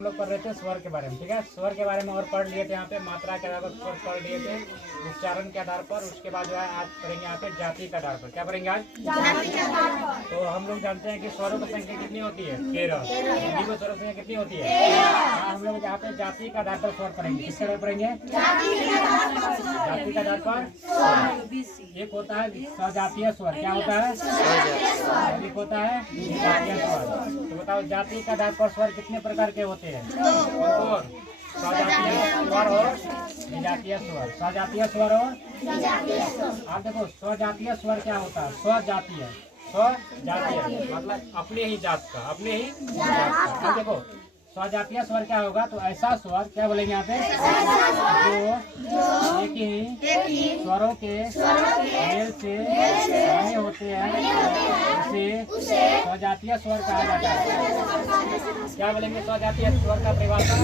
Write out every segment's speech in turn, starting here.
हम लोग पढ़ रहे थे स्वर के बारे में। ठीक है, स्वर के बारे में और पढ़ लिए थे। यहाँ पे मात्रा के आधार पर स्वर पढ़ लिए थे, उच्चारण के आधार पर। उसके बाद जो है आज पढ़ेंगे यहाँ पे जाति के आधार पर। क्या पढ़ेंगे आज? जाति के आधार पर। तो हम लोग जानते हैं कि स्वरों की संख्या कितनी होती है? 13। हिंदी में स्वरों की संख्या कितनी होती है? हम लोग यहाँ पे जाति के आधार पर स्वर पढ़ेंगे। किसके आधार पढ़ेंगे? जाति के आधार पर। एक होता है सजातीय स्वर। क्या होता है? एक होता है विजातीय स्वर। तो बताओ जाति के आधार पर स्वर कितने प्रकार के होते हैं? और सजातीय स्वर और विजातीय स्वर। सजातीय स्वर और आप देखो स्वजातीय स्वर क्या होता है? स्वजातीय स्वजातीय मतलब अपने ही जात का, अपने ही जात का। देखो स्वजातीय स्वर क्या होगा? तो ऐसा स्वर क्या बोलेंगे यहाँ पे जो एक ही स्वरों के मेल से बने होते हैं, उसे स्वजातीय स्वर कहा जाता है। क्या बोलेंगे स्वजातीय स्वर का परिभाषा?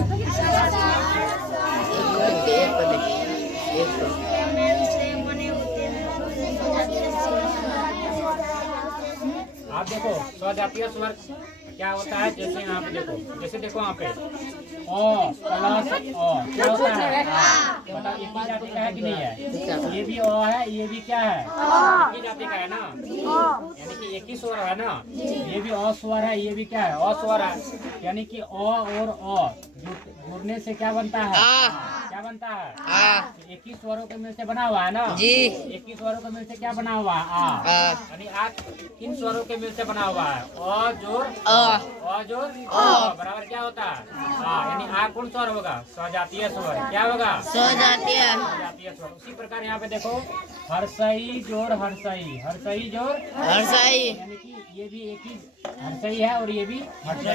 आप देखो स्वजातीय स्वर क्या होता है? जैसे यहाँ पे देखो, जैसे देखो यहाँ पे ओ प्लस ओ क्या होता है? मतलब एक ही जाति का है कि नहीं है? ये भी ओ है, ये भी क्या है? एक ही जाति का है ना, यानी कि एक ही स्वर है ना। ये भी ओ स्वर है, ये भी क्या है? ओ स्वर है, यानी कि ओ और ओ जुड़ने से क्या बनता है? क्या बनता है? एक ही स्वरों के मिल से बना हुआ है ना जी। एक ही स्वरों के मिल से क्या बना हुआ है? आ। यानी आ किन स्वरों के मिल से बना हुआ है? ओ जोड़ ओ जोड़ बराबर क्या होता है? यानी आ कौन स्वर होगा? स्वजातीय स्वर। क्या होगा? स्वजातीय स्वर। उसी प्रकार यहाँ पे देखो हर्षई जोड़ हर्षई, हर्षई जोड़ हर्षई, यानी कि ये भी एक ही हर्षई है और ये भी हर्षई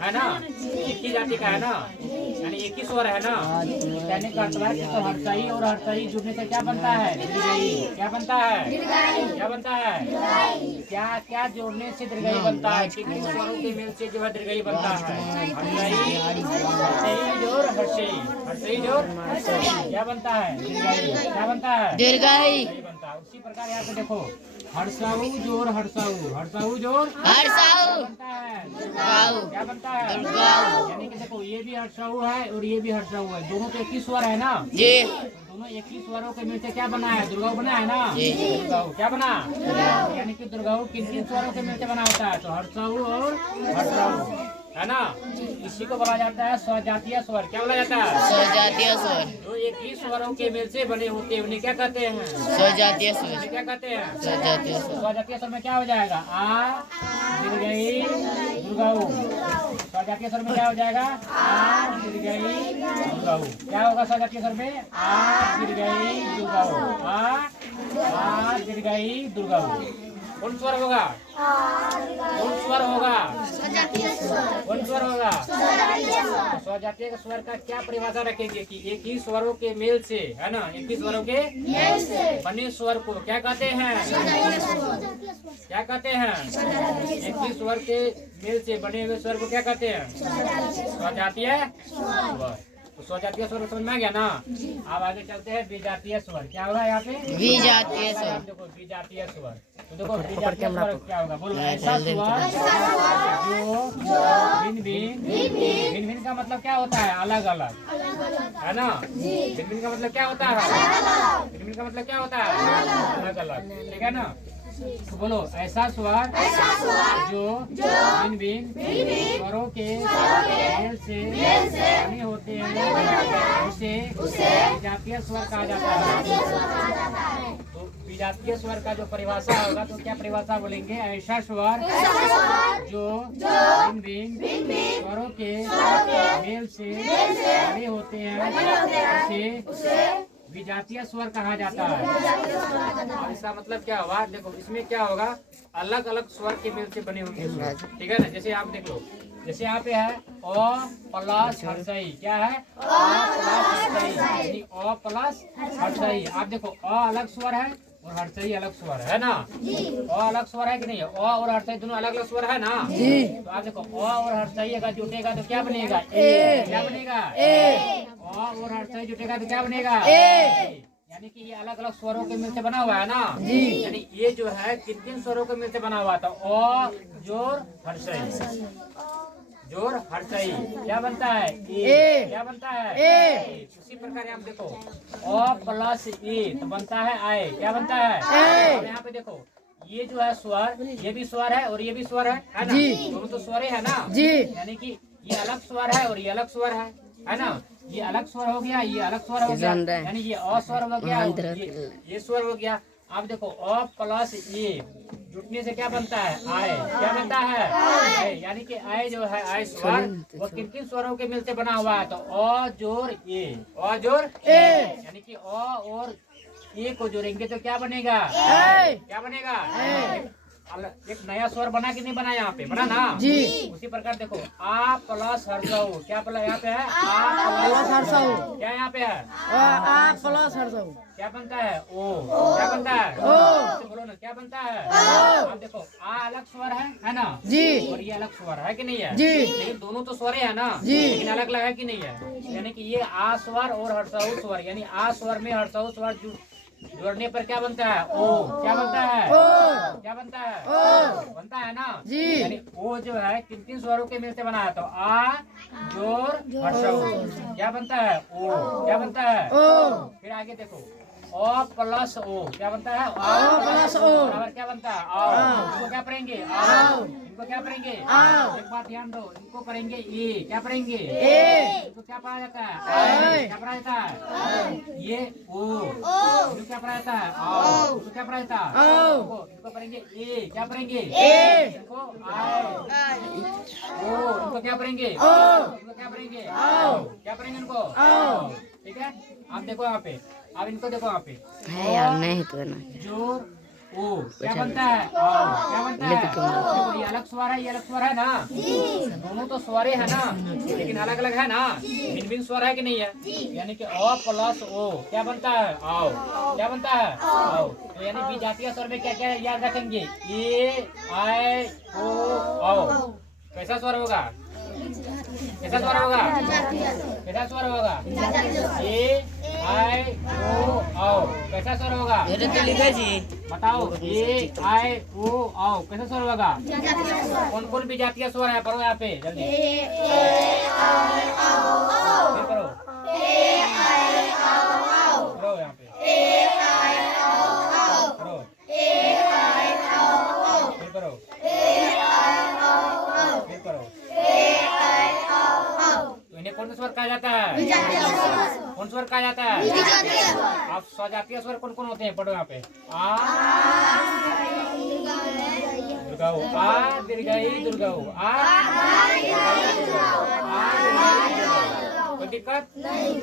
है ना, एक ही जाति का है ना, यानी एक ही स्वर है ना। कहने का अर्थ है तो हर्षई और हर्षई जुड़ने से क्या बनता है? दीर्घई। क्या बनता है? क्या बनता है? क्या क्या जोड़ने से दीर्घई बनता है? किन स्वरों के मेल से जो है दीर्घई बनता है? हर्षई जोड़ हर्षई, हर्षई जोड़ हर्षई क्या बनता है? दीर्घई। क्या बनता है? दीर्घई बनता है। उसी प्रकार यहाँ पे देखो हर्षाऊ जोड़ हर्षाऊ, हर्षाऊ जोड़ हर्षाऊ बनता है दुर्गाऊ। क्या बनता है? दुर्गाऊ। यानी कि देखो ये भी हर्षाऊ है और ये भी हर्षाऊ है, दोनों तो एक ही स्वर है ना जी। दोनों एक ही स्वरों के मिल से क्या बना है? दुर्गाऊ बना है ना जी। दुर्गाऊ क्या बना? यानी कि दुर्गाऊ किन किन स्वरों के मिल से बना होता है? तो हर्षाऊ और हर्षाऊ है ना। इसी को बोला जाता है स्वजातीय स्वर। क्या बोला जाता है? स्वजातीय स्वर। जो एक ही स्वरों के मेल से बने होते हैं उन्हें क्या कहते हैं? स्वजातीय स्वर। क्या कहते हैं? स्वजातीय स्वर। स्वजातीय स्वर में क्या हो जाएगा? आ दीर्घई दुर्गाऊ। स्वजातीय स्वर में क्या हो जाएगा? आ दीर्घई दुर्गाऊ। क्या होगा स्वजातीय स्वर में? आ दीर्घई दुर्गाऊ। आ दीर्घई दुर्गाऊ। कौन स्वर होगा? कौन स्वर होगा? कौन स्वर होगा? स्वजातीय के स्वर का क्या परिभाषा रखेंगे कि एक ही स्वरों के मेल से है ना, एक ही स्वरों के मेल से बने स्वर को क्या कहते हैं? क्या कहते हैं? एक ही स्वर के मेल से बने हुए स्वर को क्या कहते हैं? स्वजातीय स्वर। तो स्वजातीय स्वर समझ में आ गया ना। अब आगे चलते हैं विजातीय स्वर। क्या होगा यहाँ पे? विजातीय स्वर। देखो विजातीय स्वर, तो देखो विजातीय स्वर क्या होगा? बोलो ऐसा स्वर जो भिन्न भिन्न का मतलब क्या होता है? अलग अलग है ना। भिन्न भिन्न का मतलब क्या होता है? भिन्न भिन्न का मतलब क्या होता है? अलग अलग। ठीक है ना। तो बोलो ऐसा स्वर जो भिन्न भिन्न स्वरों के मेल से बने होते हैं उसे विजातीय स्वर कहा जाता है। तो विजातीय स्वर का जो परिभाषा होगा तो क्या परिभाषा बोलेंगे? ऐसा स्वर जो भिन्न भिन्न स्वरों के मेल से बने होते हैं उसे विजातीय स्वर कहा जाता है। और इसका मतलब क्या होगा? देखो इसमें क्या होगा? अलग अलग स्वर के मेल से बने होंगे स्वर। ठीक है ना। जैसे आप देख लो, जैसे यहाँ पे है ओ प्लस हर्षई। क्या है? ओ प्लस हर्षई, यानी ओ प्लस हर्षई। आप देखो ओ अलग स्वर है और हर्षई अलग स्वर है ना। ओ अलग स्वर है कि नहीं? ओ और हर्षई दोनों अलग अलग स्वर है ना। तो आप देखो ओ और हर्षई अगर जुटेगा तो क्या बनेगा? ए। क्या बनेगा? ए। ओ और हर्षई जुटेगा तो क्या बनेगा? ए। यानी कि ये अलग अलग स्वरों के मिल से बना हुआ है ना जी। यानी ये जो है किन किन स्वरों के मिल से बना हुआ था? ओ जोर हर्षई। जोर हर्षई क्या बनता है ए, क्या बनता है ए। उसी प्रकार यहाँ देखो अ प्लस ए तो बनता है आए, क्या बनता है और यहाँ पे देखो ये जो है स्वर, ये भी स्वर है और ये भी स्वर है ना, दोनों तो स्वर है ना जी, यानी कि ये अलग स्वर है और ये अलग स्वर है ना, ये अलग स्वर हो गया, ये अलग स्वर हो गया, यानी ये अ स्वर हो गया, ये स्वर हो गया। अब देखो अ प्लस ए जुटने से क्या बनता है आए, क्या बनता है आए, यानी कि आए जो है आए स्वर वो किन किन स्वरों के मिलते बना हुआ है, तो अ जोर ए, अ जोर ए, यानी कि अ और ए को जोड़ेंगे तो क्या बनेगा क्या बनेगा एक नया स्वर बना कि नहीं बना, यहाँ पे बना ना जी। उसी प्रकार देखो आ प्लस हर्षऊ, क्या प्लस यहाँ पे है आ प्लस हर्षऊ, क्या यहाँ पे है आ प्लस हर्षऊ, क्या बनता है ओ, क्या बनता है ओ, बोलो ना क्या बनता है अब देखो आ अलग स्वर है ना जी, और ये अलग स्वर है कि नहीं है जी, लेकिन दोनों तो स्वर है ना जी, लेकिन अलग अलग है कि नहीं है, यानी कि ये आ स्वर और हर्षऊ स्वर, यानी आ स्वर में हर्षऊ स्वर जोड़ने पर क्या बनता है ओ, क्या बनता है ओ, क्या बनता है ओ, बनता है ना जी, यानी ओ जो है किन किन स्वरों के मिलते बना है, तो आ जोर हर्षऊ क्या बनता है ओ, क्या बनता है ओ। फिर आगे देखो ओ प्लस ओ क्या बनता है ओ प्लस ओ बराबर क्या बनता है आओ, इनको क्या पढ़ेंगे आओ, इनको क्या पढ़ेंगे एक बात ध्यान दो, इनको पढ़ेंगे ए, क्या पढ़ेंगे ए, इनको क्या पढ़ा जाता है क्या पढ़ा जाता है ये ओ, इनको क्या पढ़ा जाता है आओ, इनको क्या पढ़ा जाता है इनको पढ़ेंगे ए, क्या पढ़ेंगे ए, इनको आए ओ, इनको क्या पढ़ेंगे इनको क्या पढ़ेंगे आओ, क्या पढ़ेंगे इनको आओ, ठीक है। आप देखो यहाँ पे, अब इनको देखो यहाँ पे है यार नहीं तो ना जोर ओ क्या बनता है आओ, क्या बनता है देखो ये अलग स्वर है, ये अलग स्वर है ना, दोनों तो स्वर है ना, लेकिन अलग अलग है ना, भिन्न भिन्न स्वर है कि नहीं है, यानी कि अ प्लस ओ क्या बनता है आओ, क्या बनता है आओ, तो यानी विजातीय स्वर में क्या क्या याद रखेंगे ए आए ओ आओ, कैसा स्वर होगा कैसा स्वर होगा कैसा स्वर होगा ए आई ओ आओ, कैसा स्वर होगा लिखा जी बताओ ए आई ओ आओ, कैसा स्वर होगा कौन कौन भी जातीय स्वर है, पढ़ो यहाँ पे जल्दी फिर पढ़ो पढ़ो यहाँ पे पढ़ो फिर पढ़ो फिर पढ़ो, तो इन्हें कौन सा स्वर कहा जाता है कौन स्वर कहा जाता है, आप स्वजातीय स्वर कौन कौन होते हैं पढ़ो यहाँ पे आ दुर्गाऊ, आ दीर्घई दुर्गाऊ, आ कोई दिक्कत नहीं।